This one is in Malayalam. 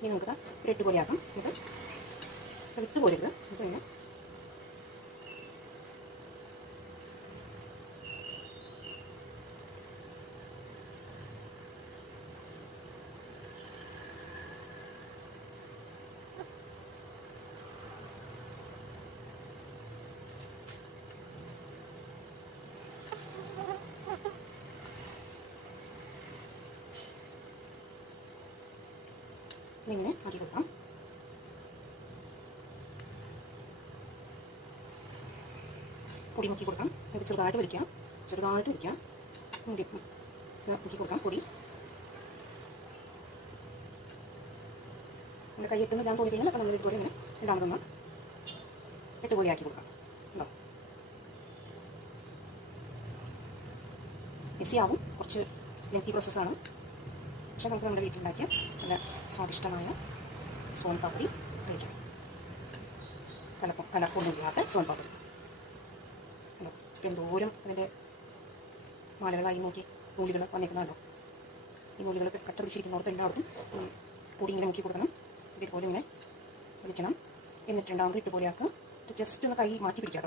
ഇനി നമുക്ക് ഒരു 8 പോലെ ആക്കാം. ഇത് വിട്ട് പോരുത്. നമുക്ക് ഇങ്ങനെ ഇങ്ങനെ ആക്കി കൊടുക്കാം. പൊടി മുക്കി കൊടുക്കാം. ഇത് ചെറുതായിട്ട് വലിക്കാം. മുക്കി കൊടുക്കാം പൊടി. നമ്മുടെ കൈ എത്തുന്നില്ലാന്ന് തോന്നിക്കഴിഞ്ഞാൽ അപ്പോൾ നമ്മൾ ഇതുപോലെ ഇങ്ങനെ രണ്ടാമതൊന്ന് 8 പോലെ ആക്കി കൊടുക്കാം. ഉണ്ടോ? മെസ്സിയാവും, കുറച്ച് ലെങ്തി പ്രോസസ്സാണ്. പക്ഷേ നമുക്ക് നമ്മുടെ വീട്ടിലുണ്ടാക്കിയ നല്ല സ്വാദിഷ്ടമായ സോൻ പാപ്പടി കഴിക്കാം. കലർപ്പൊന്നുമില്ലാത്ത സോൻ പാപ്പടി. ഹലോ, എന്തോരം അതിൻ്റെ മാലകളായി നോക്കി നൂലുകൾ വന്നേക്കുന്നതല്ലോ. ഈ നൂലുകൾ കട്ട പിടിച്ചിരിക്കുന്നവർക്ക് എല്ലാവർക്കും പൊടി ഇങ്ങനെ മുക്കി കൊടുക്കണം. ഇതുപോലെ ഇങ്ങനെ വലിക്കണം. എന്നിട്ട് രണ്ടാമത് 8 പോലെ ആക്കുക. ജസ്റ്റ് ഒന്ന് കൈ മാറ്റി പിടിക്കാം.